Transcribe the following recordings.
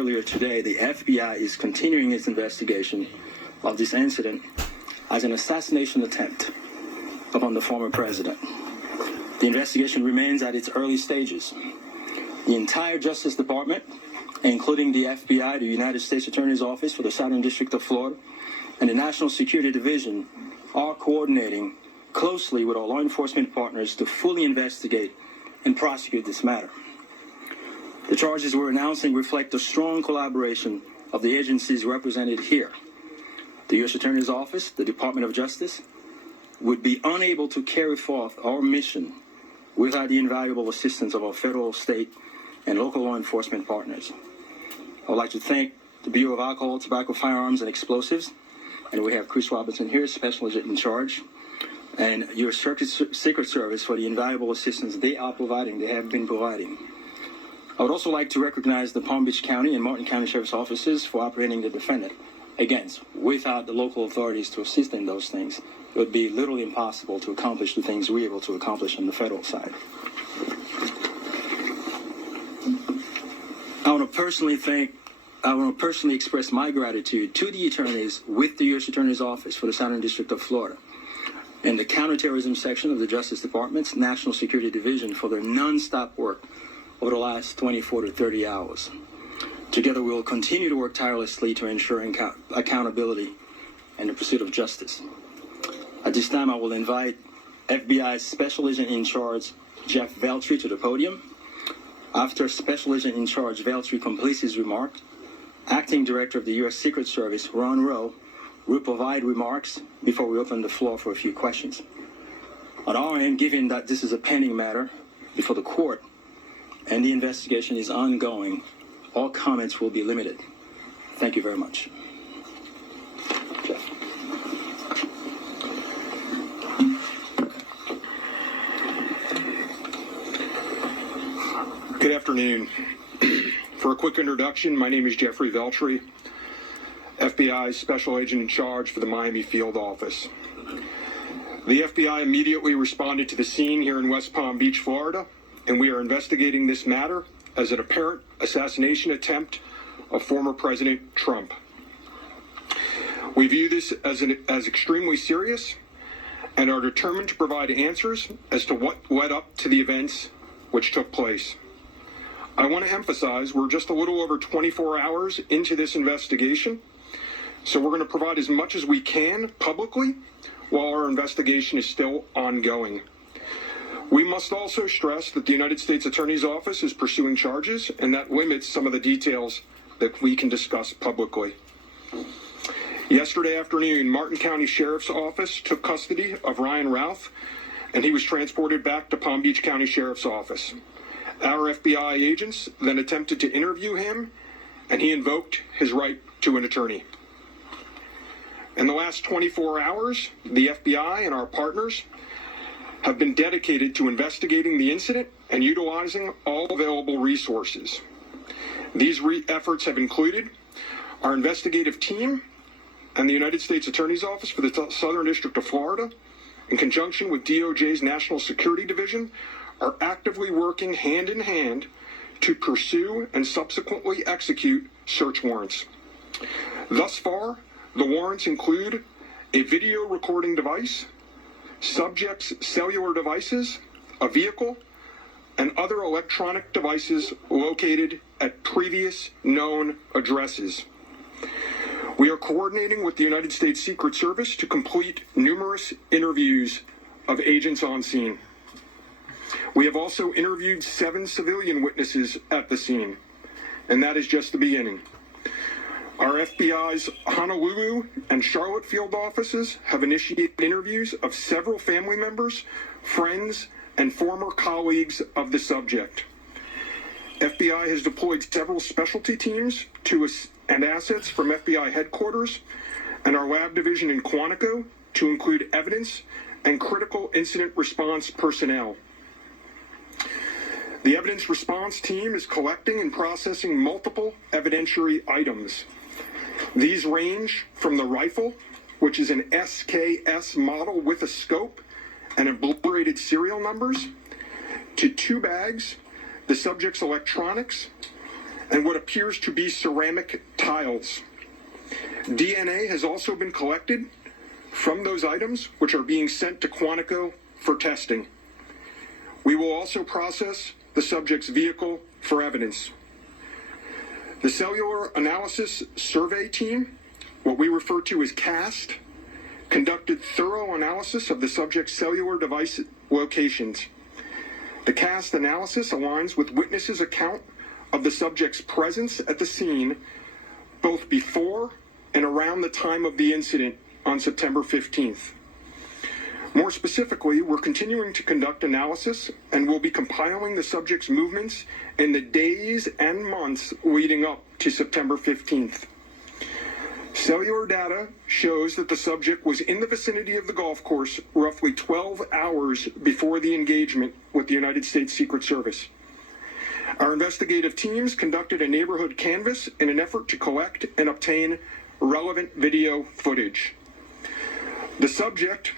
earlier today, the FBI is continuing its investigation of this incident as an assassination attempt upon the former president. The investigation remains at its early stages. The entire Justice Department, including the FBI, the United States Attorney's Office for the Southern District of Florida, and the National Security Division are coordinating closely with our law enforcement partners to fully investigate and prosecute this matter. The charges we're announcing reflect the strong collaboration of the agencies represented here. The U.S. Attorney's Office, the Department of Justice, would be unable to carry forth our mission without the invaluable assistance of our federal, state, and local law enforcement partners. I would like to thank the Bureau of Alcohol, Tobacco, Firearms, and Explosives, and we have Chris Robinson here, Special Agent in charge, and your Secret Service for the invaluable assistance they are providing, they have been providing. I would also like to recognize the Palm Beach County and Martin County Sheriff's Offices for operating the defendant. Again, without the local authorities to assist in those things, it would be literally impossible to accomplish the things we're able to accomplish on the federal side. I want to personally express my gratitude to the attorneys with the U.S. Attorney's Office for the Southern District of Florida and the Counterterrorism Section of the Justice Department's National Security Division for their nonstop work over the last 24 to 30 hours. Together, we will continue to work tirelessly to ensure accountability and the pursuit of justice. At this time, I will invite FBI Special Agent in Charge Jeff Veltri to the podium. After Special Agent in Charge Veltri completes his remark, Acting Director of the U.S. Secret Service, Ron Rowe, will provide remarks before we open the floor for a few questions. On our end, given that this is a pending matter before the court and the investigation is ongoing, all comments will be limited. Thank you very much. Jeff. Good afternoon. For a quick introduction, my name is Jeffrey Veltri, FBI Special Agent in Charge for the Miami Field Office. The FBI immediately responded to the scene here in West Palm Beach, Florida, and we are investigating this matter as an apparent assassination attempt of former President Trump. We view this as extremely serious and are determined to provide answers as to what led up to the events which took place. I want to emphasize we're just a little over 24 hours into this investigation, so we're going to provide as much as we can publicly while our investigation is still ongoing. We must also stress that the United States Attorney's Office is pursuing charges, and that limits some of the details that we can discuss publicly. Yesterday afternoon, Martin County Sheriff's Office took custody of Ryan Routh, and he was transported back to Palm Beach County Sheriff's Office. Our FBI agents then attempted to interview him, and he invoked his right to an attorney. In the last 24 hours, the FBI and our partners have been dedicated to investigating the incident and utilizing all available resources. These efforts have included our investigative team and the United States Attorney's Office for the Southern District of Florida, in conjunction with DOJ's National Security Division, are actively working hand in hand to pursue and subsequently execute search warrants. Thus far, the warrants include a video recording device, subjects' cellular devices, a vehicle, and other electronic devices located at previous known addresses. We are coordinating with the United States Secret Service to complete numerous interviews of agents on scene. We have also interviewed 7 civilian witnesses at the scene, and that is just the beginning. Our FBI's Honolulu and Charlotte field offices have initiated interviews of several family members, friends, and former colleagues of the subject. FBI has deployed several specialty teams and assets from FBI headquarters and our lab division in Quantico to include evidence and critical incident response personnel. The evidence response team is collecting and processing multiple evidentiary items. These range from the rifle, which is an SKS model with a scope and obliterated serial numbers, to 2 bags, the subject's electronics, and what appears to be ceramic tiles. DNA has also been collected from those items, which are being sent to Quantico for testing. We will also process the subject's vehicle for evidence. The Cellular Analysis Survey Team, what we refer to as CAST, conducted thorough analysis of the subject's cellular device locations. The CAST analysis aligns with witnesses' account of the subject's presence at the scene both before and around the time of the incident on September 15th. More specifically, we're continuing to conduct analysis and will be compiling the subject's movements in the days and months leading up to September 15th. Cellular data shows that the subject was in the vicinity of the golf course roughly 12 hours before the engagement with the United States Secret Service. Our investigative teams conducted a neighborhood canvass in an effort to collect and obtain relevant video footage. The subject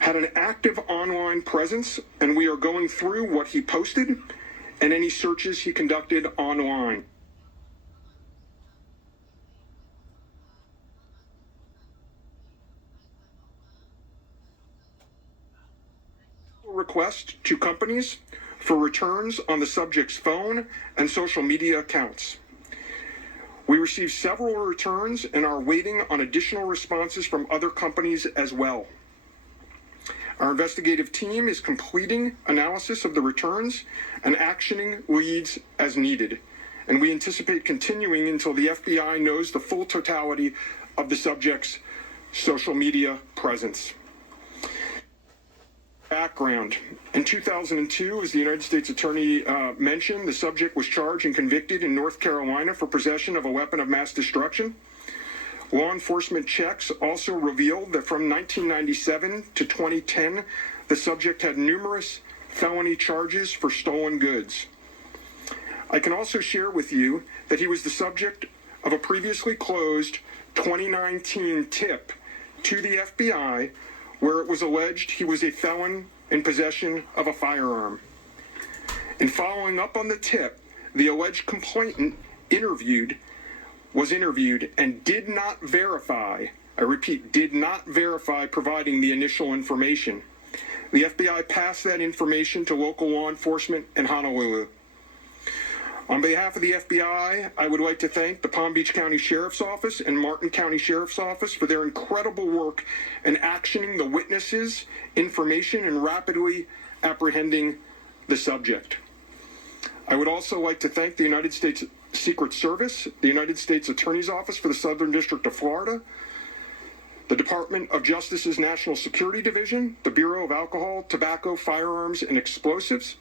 had an active online presence, and we are going through what he posted and any searches he conducted online. Request to companies for returns on the subject's phone and social media accounts. We received several returns and are waiting on additional responses from other companies as well. Our investigative team is completing analysis of the returns and actioning leads as needed, and we anticipate continuing until the FBI knows the full totality of the subject's social media presence. Background. In 2002, as the United States Attorney mentioned, the subject was charged and convicted in North Carolina for possession of a weapon of mass destruction. Law enforcement checks also revealed that from 1997 to 2010, the subject had numerous felony charges for stolen goods. I can also share with you that he was the subject of a previously closed 2019 tip to the FBI where it was alleged he was a felon in possession of a firearm. In following up on the tip, the alleged complainant was interviewed and did not verify, I repeat, did not verify providing the initial information. The FBI passed that information to local law enforcement in Honolulu. On behalf of the FBI, I would like to thank the Palm Beach County Sheriff's Office and Martin County Sheriff's Office for their incredible work in actioning the witnesses' information and rapidly apprehending the subject. I would also like to thank the United States Secret Service, the United States Attorney's Office for the Southern District of Florida, the Department of Justice's National Security Division, the Bureau of Alcohol, Tobacco, Firearms, and Explosives,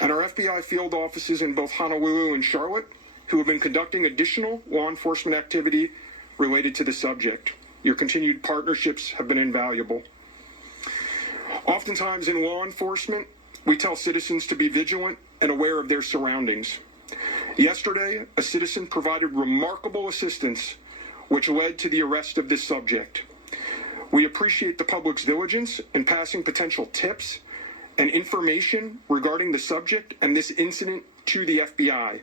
and our FBI field offices in both Honolulu and Charlotte, who have been conducting additional law enforcement activity related to the subject. Your continued partnerships have been invaluable. Oftentimes in law enforcement, we tell citizens to be vigilant and aware of their surroundings. Yesterday, a citizen provided remarkable assistance, which led to the arrest of this subject. We appreciate the public's diligence in passing potential tips and information regarding the subject and this incident to the FBI.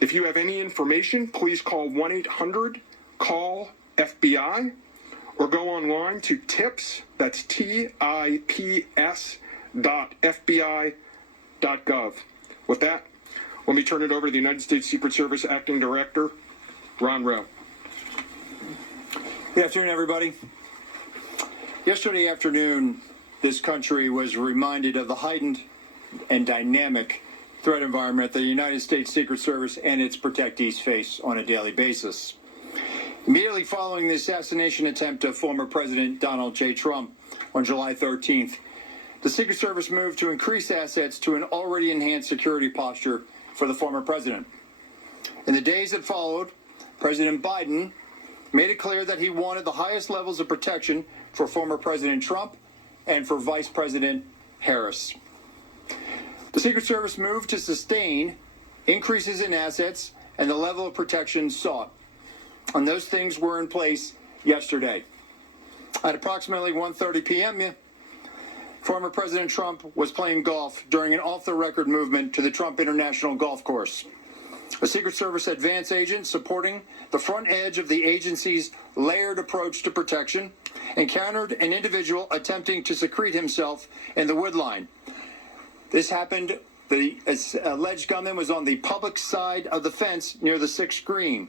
If you have any information, please call 1-800-CALL-FBI or go online to tips, that's tips.fbi.gov. With that, let me turn it over to the United States Secret Service Acting Director, Ron Rowe. Good afternoon, everybody. Yesterday afternoon, this country was reminded of the heightened and dynamic threat environment that the United States Secret Service and its protectees face on a daily basis. Immediately following the assassination attempt of former President Donald J. Trump on July 13th, the Secret Service moved to increase assets to an already enhanced security posture for the former president. In the days that followed, President Biden made it clear that he wanted the highest levels of protection for former President Trump and for Vice President Harris. The Secret Service moved to sustain increases in assets and the level of protection sought. And those things were in place yesterday. At approximately 1:30 p.m., former President Trump was playing golf during an off-the-record movement to the Trump International Golf Course. a Secret Service advance agent supporting the front edge of the agency's layered approach to protection, encountered an individual attempting to secrete himself in the wood line. This happened, the alleged gunman was on the public side of the fence near the 6th green.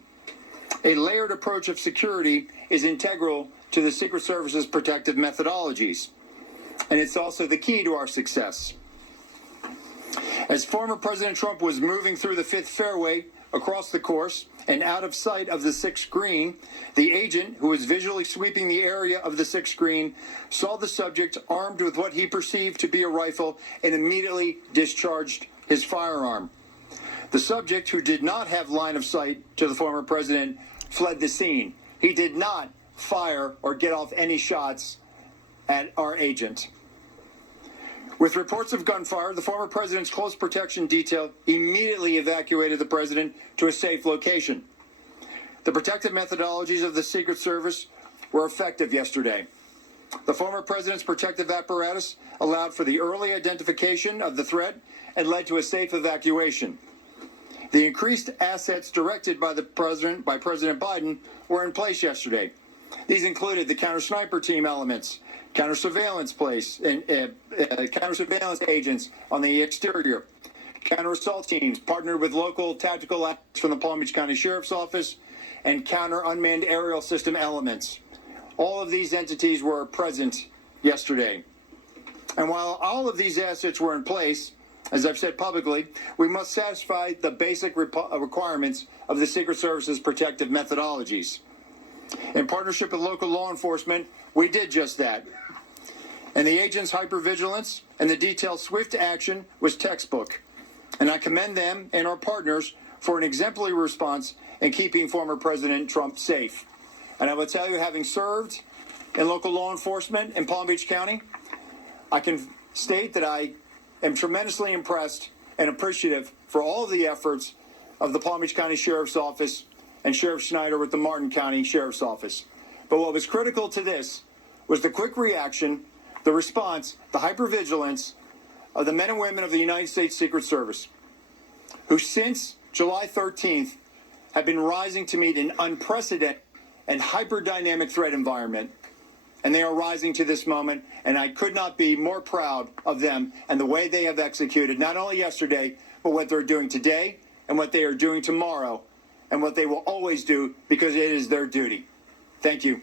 A layered approach of security is integral to the Secret Service's protective methodologies, and it's also the key to our success. As former President Trump was moving through the 5th fairway across the course and out of sight of the 6th green, the agent, who was visually sweeping the area of the 6th green, saw the subject armed with what he perceived to be a rifle and immediately discharged his firearm. The subject, who did not have line of sight to the former president, fled the scene. He did not fire or get off any shots at our agent. With reports of gunfire, the former president's close protection detail immediately evacuated the president to a safe location. The protective methodologies of the Secret Service were effective yesterday. The former president's protective apparatus allowed for the early identification of the threat and led to a safe evacuation. The increased assets directed by President Biden were in place yesterday. These included the counter-sniper team elements, counter-surveillance counter-surveillance agents on the exterior, counter-assault teams partnered with local tactical actors from the Palm Beach County Sheriff's Office, and counter-unmanned aerial system elements. All of these entities were present yesterday. And while all of these assets were in place, as I've said publicly, we must satisfy the basic requirements of the Secret Service's protective methodologies. In partnership with local law enforcement, we did just that. And the agents' hypervigilance and the detailed swift action was textbook. And I commend them and our partners for an exemplary response in keeping former President Trump safe. And I will tell you, having served in local law enforcement in Palm Beach County, I can state that I am tremendously impressed and appreciative for all of the efforts of the Palm Beach County Sheriff's Office and Sheriff Schneider with the Martin County Sheriff's Office. But what was critical to this was the quick reaction, the response, the hypervigilance of the men and women of the United States Secret Service, who since July 13th have been rising to meet an unprecedented and hyper-dynamic threat environment. And they are rising to this moment, and I could not be more proud of them and the way they have executed, not only yesterday, but what they're doing today and what they are doing tomorrow and what they will always do, because it is their duty. Thank you.